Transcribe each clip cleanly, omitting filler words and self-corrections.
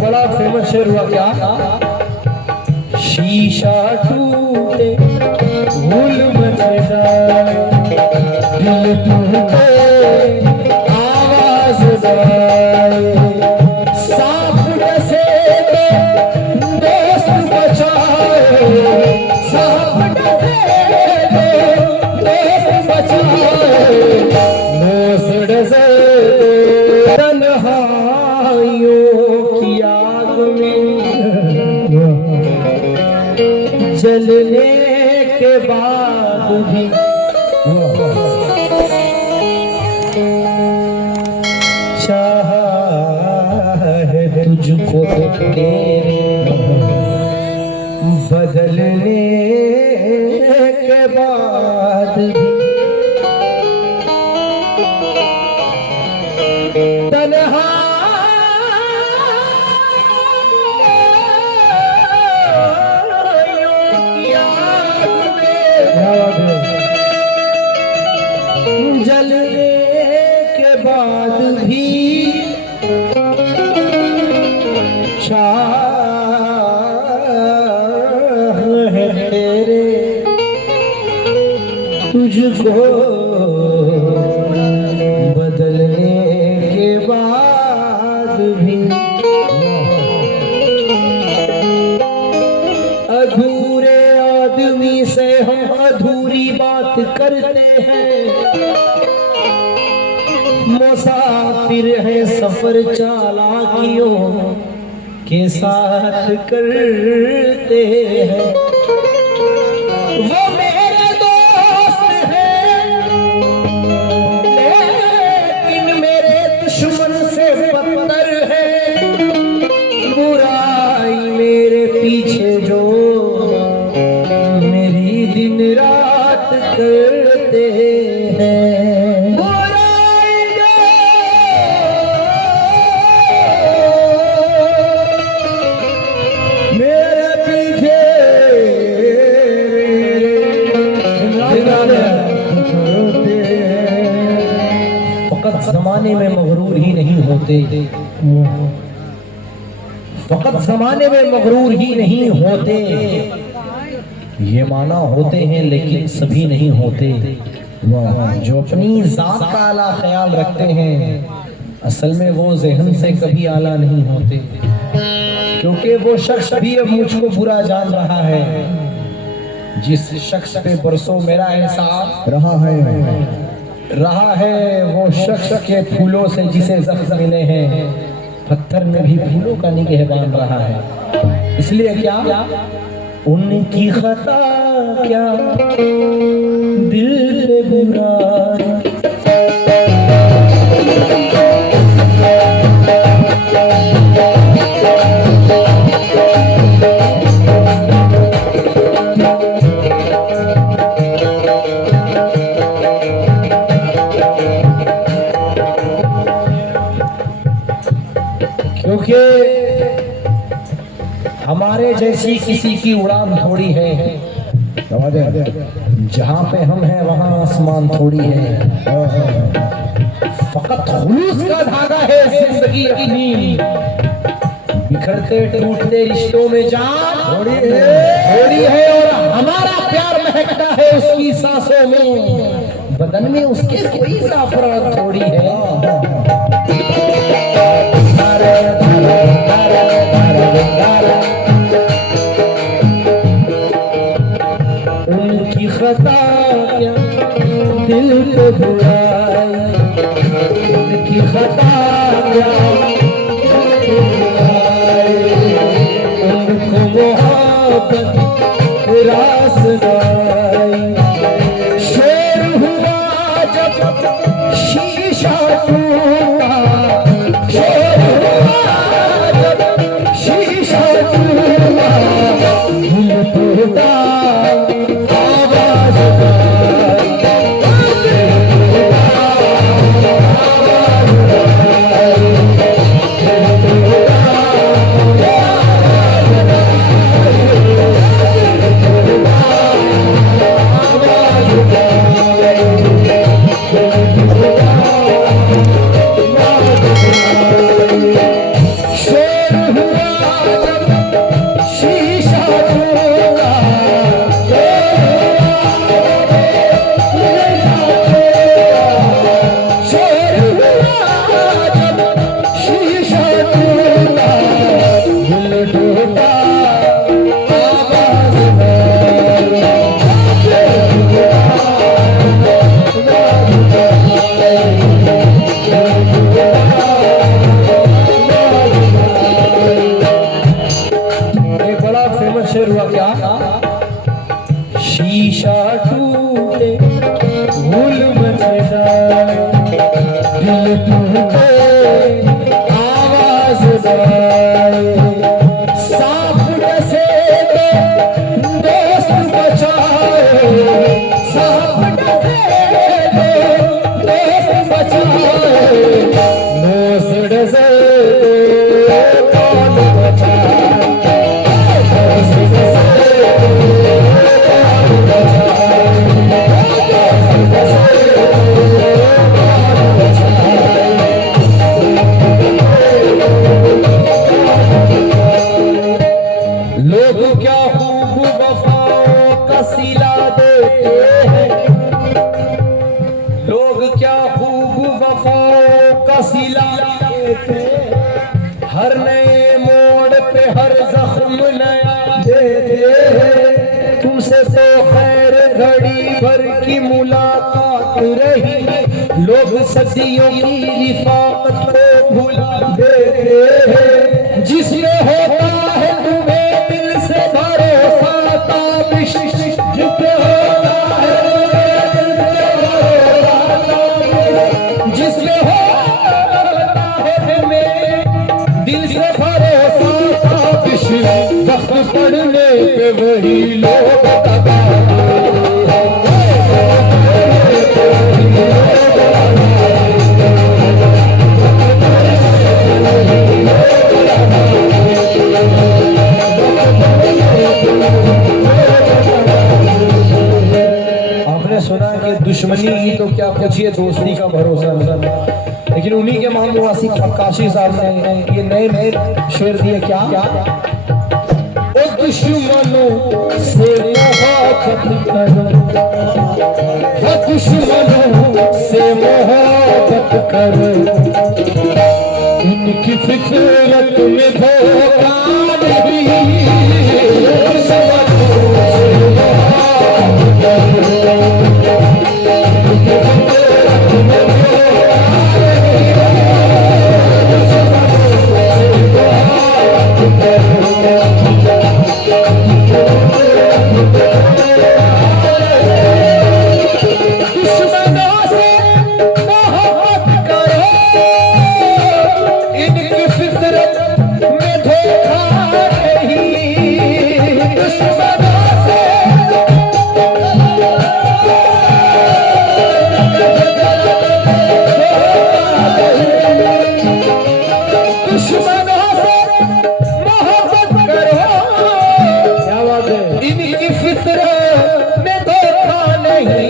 बड़ा फेमस शेर हुआ क्या, शीशा टूटे भूल मच जाए, दिल टूटे आवाज आए, सांप डसे तो दोस्त बचाए, सांप डसे तो दोस्त बचाए, दोस्त डसे तो तन्हाइयों की आग में जलने के बाद भी चाहा है तुझको तेरे बदलने के बाद भी तन्हा जलने के बाद भी चाह है तेरे तुझको बदलने के बाद भी, अधूरे आदमी से हम अधूरी बात करते हैं, मुसाफिर है सफर चालाकियों के साथ करते हैं, वो मेरे दोस्त हैं लेकिन मेरे दुश्मन से बदतर है, बुराई मेरे पीछे जो मेरी दिन रात करते हैं, फकत जमाने में मगरूर ही नहीं होते, फकत जमाने में मगरूर ही नहीं होते, ये माना होते हैं लेकिन सभी नहीं होते, जो अपनी जात का आला ख्याल रखते हैं असल में वो ज़हन से कभी आला नहीं होते, क्योंकि वो शख्स भी अब मुझको बुरा जान रहा है, जिस शख्स पे बरसों मेरा एहसास रहा है वो शख्स के फूलों से जिसे जख्म मिले हैं, पत्थर में भी फूलों का निगहबान रहा है, इसलिए क्या उनकी खता क्या दिल पे बुरा, क्योंकि हमारे जैसी किसी की उड़ान थोड़ी है, जहाँ पे हम हैं वहाँ आसमान थोड़ी है, फकत खुलूस का धागा है जिंदगी अपनी, बिखरते टूटते रिश्तों में जान थोड़ी है, और हमारा प्यार महकता है उसकी सांसों में, बदन में उसके कोई जाफरान थोड़ी है, उनकी खता क्या दिल को बुराई, उनकी खता क्या उनको मोहब्बत रास नाई, शेर हुआ जब शीशा टूटा, शेर हुआ जब शीशा टूटा, दिल टूटा आवाज आई, शीशा टूटे भूल मच जाए, दिल टूटे आवाज जाए, सांप डसे तो दोस्त बचाए, सांप डसे तो दोस्त बचाए, दोस्त डसे तो कौन बचाए, दोस्त डसे हर नए मोड़ पे हर जख्म नया देते हैं, तुमसे तो खैर घड़ी भर की मुलाकात रही, लोग सदियों की रिफाकत को भुला देते हैं, जिसमें होता है तुम्हें दिल से भरोसा ताबिश, जिसमें होता है जिसमें होता है तुम्हें दिल से भरोसा ताबिश, वक्त पड़ने पे वही लोग आपने सुना कि दुश्मनी की तो क्या पूछिए दोस्ती का भरोसा नहीं, लेकिन उन्हीं के मामू आसिफ फक्काशी साहब ने ये नए नए शेर दिए क्या, ओ दुश्मनों से मोहब्बत करो, ओ दुश्मनों से मोहब्बत करो, इनकी फितरत में धोखा नहीं,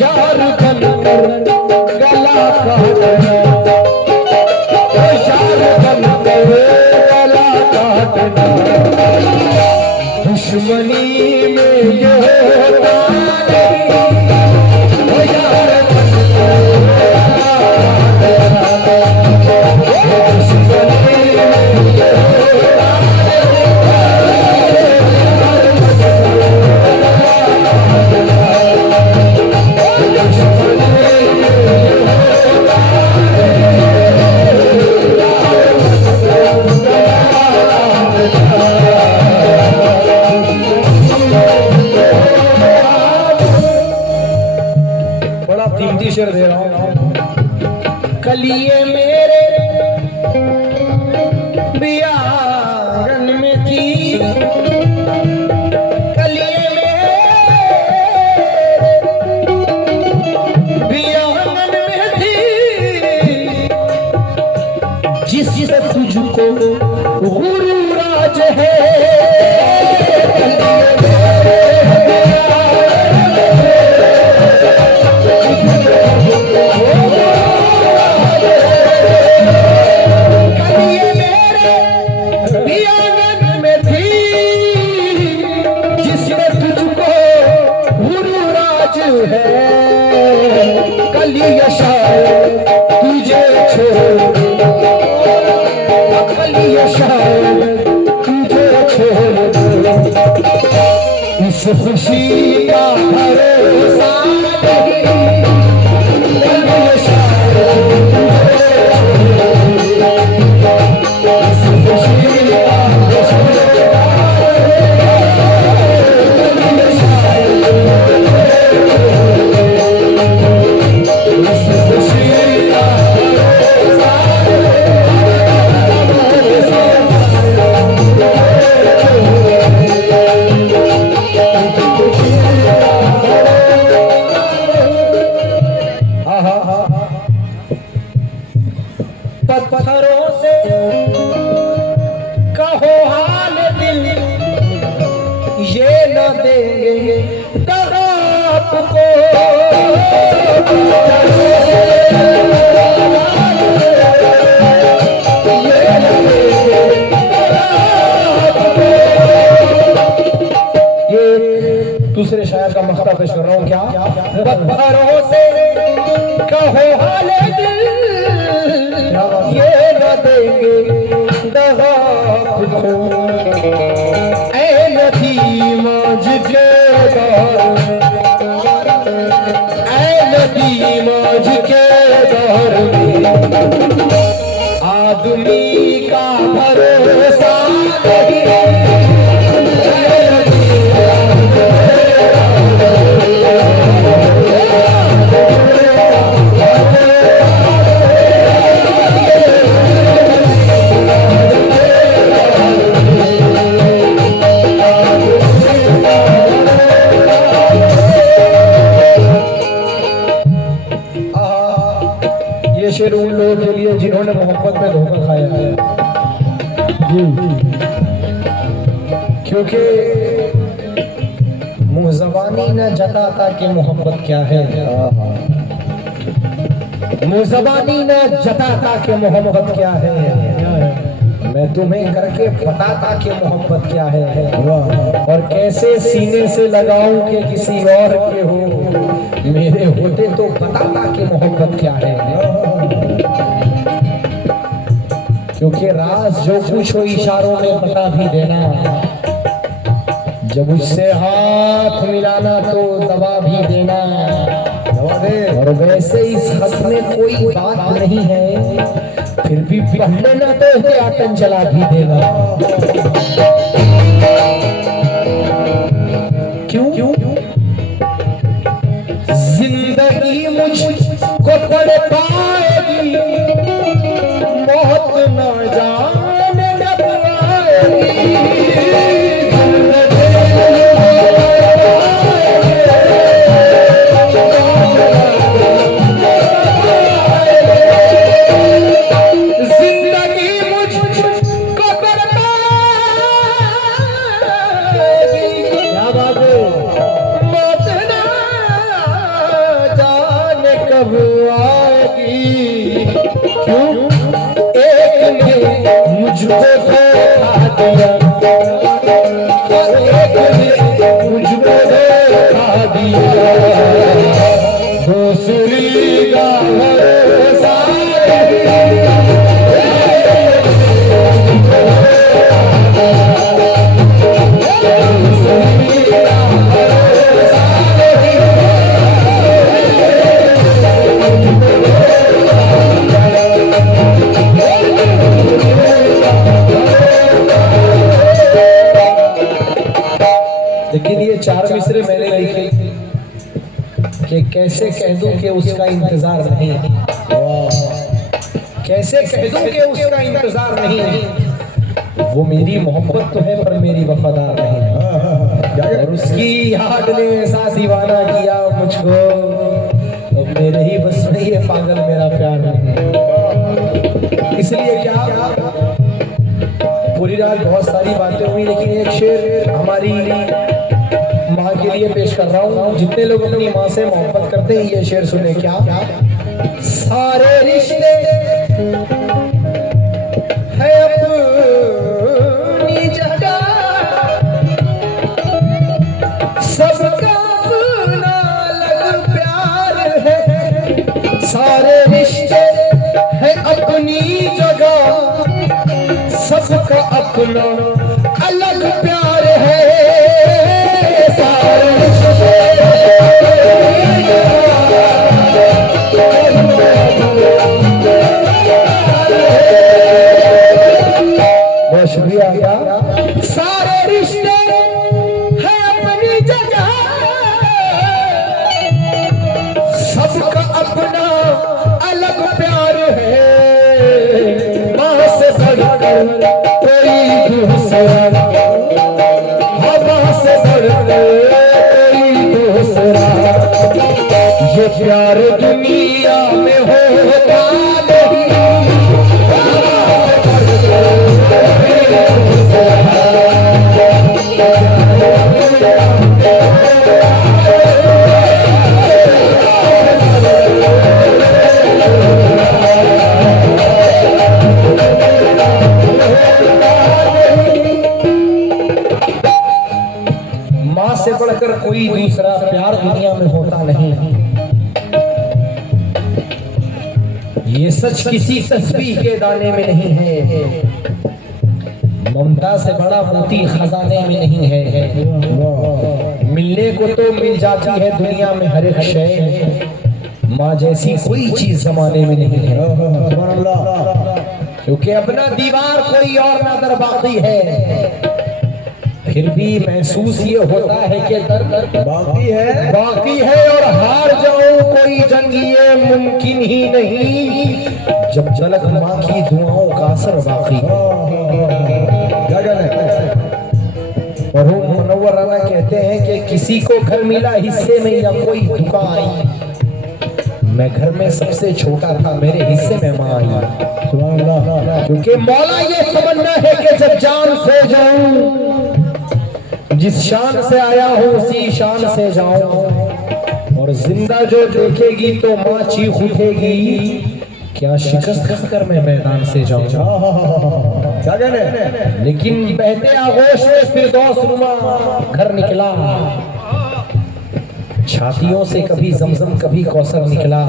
यार बनकर गला काटना, यार बनकर गला काटना, दुश्मनी में ये होता नहीं, यार बनकर गला काटना, दुश्मनी में ये होता शेर दे रहा हूं, कलिए मेरे बियागन में थी, कलिए मेरे बियागन में थी, जिससे तुझको गुरूर आज है, कलिए मेरे खुशी का भरोसा पत्थरों से कहो हाल दिल, ये न देंगे दगा आपको। ये दूसरे शायर का मख्ता पेश कर रहा हूँ। क्या पत्थरों से कहो हाल दिल, ये न देंगे दगा आपको। ऐ नदी मौज के दौर में, ऐ नदी मौज के दौर में आदमी का भरोसा नहीं। ये शेर उन लोगों के लिए जिन्होंने मोहब्बत में धोखा खाया है, क्योंकि मुँह ज़बानी न जताता कि मोहब्बत क्या है, मुँह ज़बानी न जताता कि मोहब्बत क्या है, मैं तुम्हें करके बताता कि मोहब्बत क्या है, और कैसे सीने से लगाऊं कि किसी और के हो, मेरे होते तो बताता कि मोहब्बत क्या है। क्योंकि राज जो कुछ हो इशारों में बता भी देना, जब उससे हाथ मिलाना तो दबा भी देना, और वैसे इस खत में कोई बात नहीं है, फिर भी पढ़ लेना तो आतन चला भी देना। क्यों जिंदगी मुझको पढ़ पाएगी, मौत न जाने कब आएगी। लेकिन ये चार मिसरे मैंने लिखे कि कैसे कह दूं कि उसका इंतजार नहीं, कैसे कह दूं कि उसका इंतजार नहीं, वो मेरी मोहब्बत तो है पर मेरी वफादार नहीं, और उसकी याद ने ऐसा दीवाना किया मुझको, तो मेरे ही बस में ये पागल मेरा प्यार नहीं। इसलिए क्या पूरी रात बहुत सारी बातें हुई, लेकिन एक शेर हमारी माँ के लिए पेश कर रहा हूँ। जितने लोग अपनी माँ से मोहब्बत करते हैं ये शेर सुने। क्या सारे रिश्ते है अपनी जगह, सबका अपना अलग प्यार है, सारे रिश्ते है अपनी जगह, सबका अपना अलग प्यार है। बहुत शुक्रिया क्या। सारे रिश्ते हैं अपनी जगह, सबका अपना अलग प्यार है, मां से बढ़कर कोई दूसरा, मां से बढ़कर कोई दूसरा, ये प्यार दुनिया में होता नहीं। मां से बढ़कर कोई दूसरा प्यार दुनिया में होता नहीं। ये सच किसी तस्बीह के दाने में नहीं है, ममता से बड़ा मोती खजाने में नहीं है। मिलने को तो मिल जाती है दुनिया में हर एक शय, माँ जैसी कोई चीज जमाने में नहीं है। क्योंकि अपना दीवार कोई और ना दर बाकी है, फिर भी महसूस ये होता है कि दर्द बाकी है और हार जाऊं कोई जंग ये मुमकिन ही नहीं, जब झलक माँ की दुआओं का असर बाकी। और मुनव्वर राना कहते हैं कि किसी को घर मिला हिस्से में या कोई दुकान आई, मैं घर में सबसे छोटा था, मेरे हिस्से में माँ आई। क्योंकि मौला ये तमन्ना है कि जब जान से जाऊं, जिस शान से आया हूँ उसी शान से जाऊं, और जिंदा जो देखेगी तो माँ चीख उठेगी, क्या शिकस्त खाकर मैं मैदान से जाऊं। क्या कहने, लेकिन बहते आगोश में फिरदौस नुमा घर निकला, छातियों से कभी जमजम कभी कौसर निकला,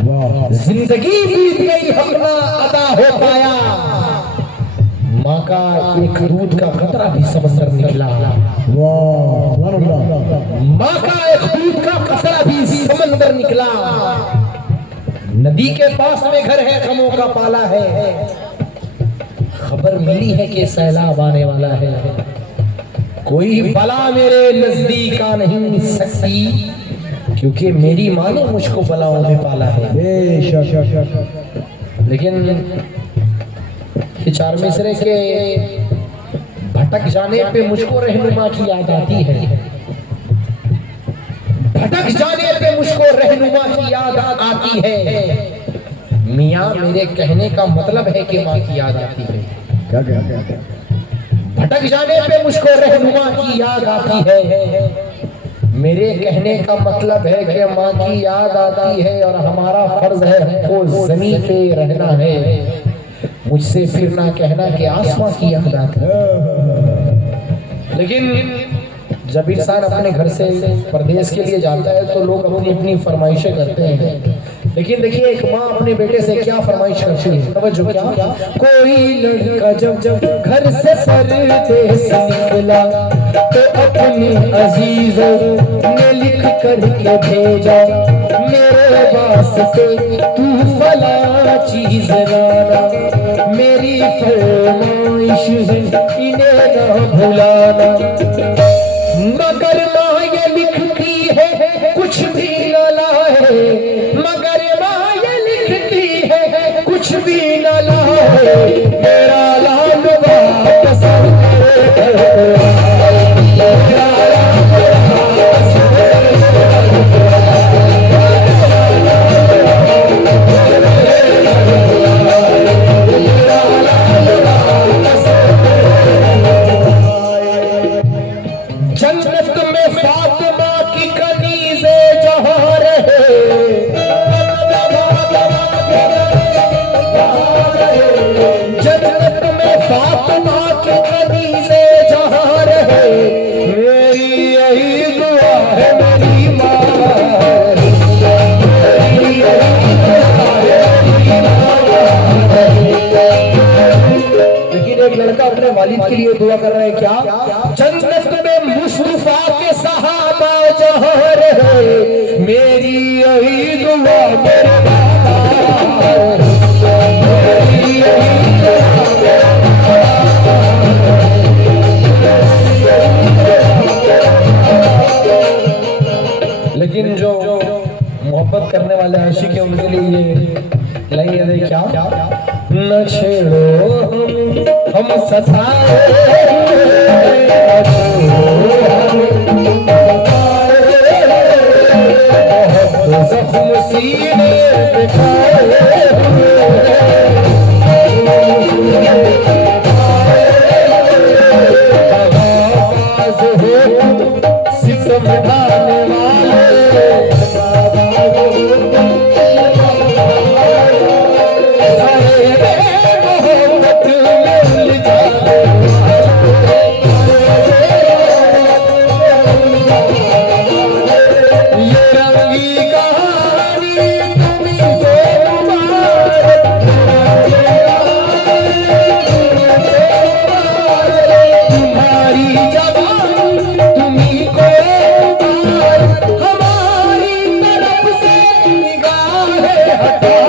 जिंदगी बीत गई अपना अदा हो पाया, माँ का एक दूध का कतरा भी समंदर निकला। माँ का एक दूध का कतरा भी समंदर निकला। नदी के पास में घर है, गमों का पाला है, खबर मिली है कि सैलाब आने वाला है, कोई बला मेरे नजदीक आ नहीं सकती, क्योंकि मेरी माँ ने मुझको बलाओं में पाला है। लेकिन चार मिसरे के भटक जाने पे मुझको रहनुमा की याद आती है, भटक जाने पे मुझको रहनुमा की याद आती है। मियाँ मेरे कहने का मतलब है कि माँ की याद आती है। क्या भटक जाने पे मुझको रहनुमा की याद आती है, मेरे कहने का मतलब है कि माँ की याद आती है, और हमारा फर्ज है हमको जमीन पे रहना है, मुझसे फिर ना कहना कि आसमां की याद आती है। लेकिन जब इंसान अपने घर से परदेश के लिए जाता है तो लोग अपनी अपनी फरमाइशें करते हैं, लेकिन देखिए एक माँ अपने बेटे से क्या फरमाइश करती है, तवज्जो क्या। कोई लड़का जब जब घर से परदेश निकला तो अपनी अजीजों ने लिख करके भेजा, मेरे वास्ते तू फला चीज लाना, मेरी फरमाइश है इन्हें न भुलाना। मगर माँ ये लिखती है कुछ भी न लाए, मगर माँ ये लिखती है कुछ भी न लाए, मेरा लाल वापस वालिद के लिए दुआ कर रहे हैं। क्या जन्नत में मुस्तफा के सहाबा जहाँ रहे, मेरी यही दुआ मेरे हम सताए बहुत जख्म सीने पे खाए आवाज हो सितम ढाने वाले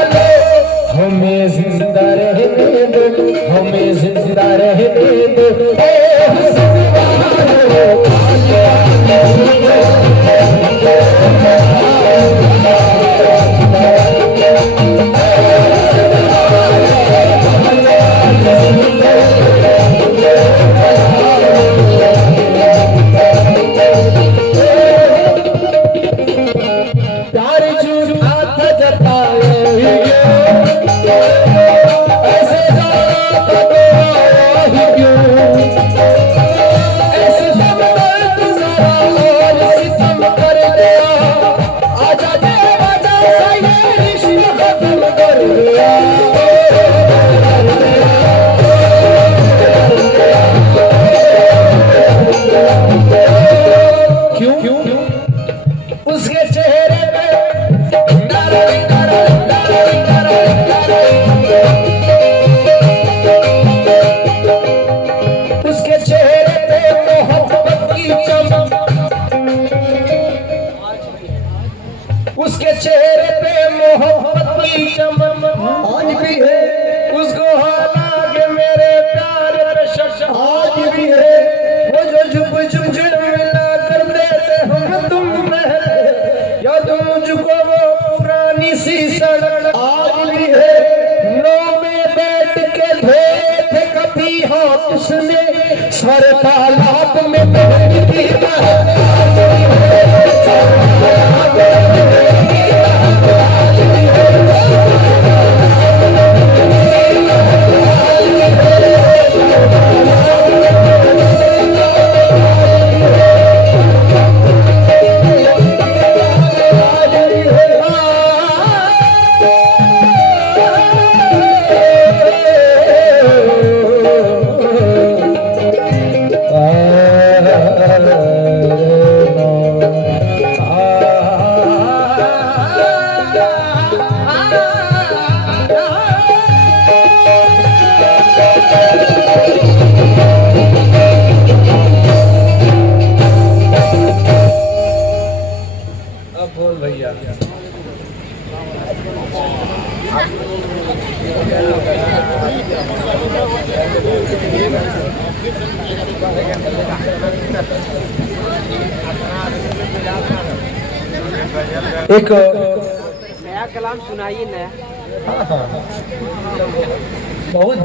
हमें जिंदा रहने दो, हमें जिंदा रहने दो। प्यार झूठा था जताए ऐसे जाना था तो आया ही क्यों ऐसे जब दर्द जरा और सितम कर दिया आजा दे आजा सा ये रिश्ता खत्म कर दिया क्यों उसके चेहरे उसके चेहरे पे मोहब्बत की चमक उसके चेहरे पे मोहब्बत की चमक आज भी है उसको हालांकि मेरे प्यार पे शक आज भी है वो जो झुक झुक मिला कर देते हम तुम पहले या तुम मुझको वो पुरानी सी सड़क आज भी है नो में बैठ के धोए थे कभी हाथ उसने सर तालाब में बहती अब बोल भैया एक नया कलाम सुनाइए नया। बहुत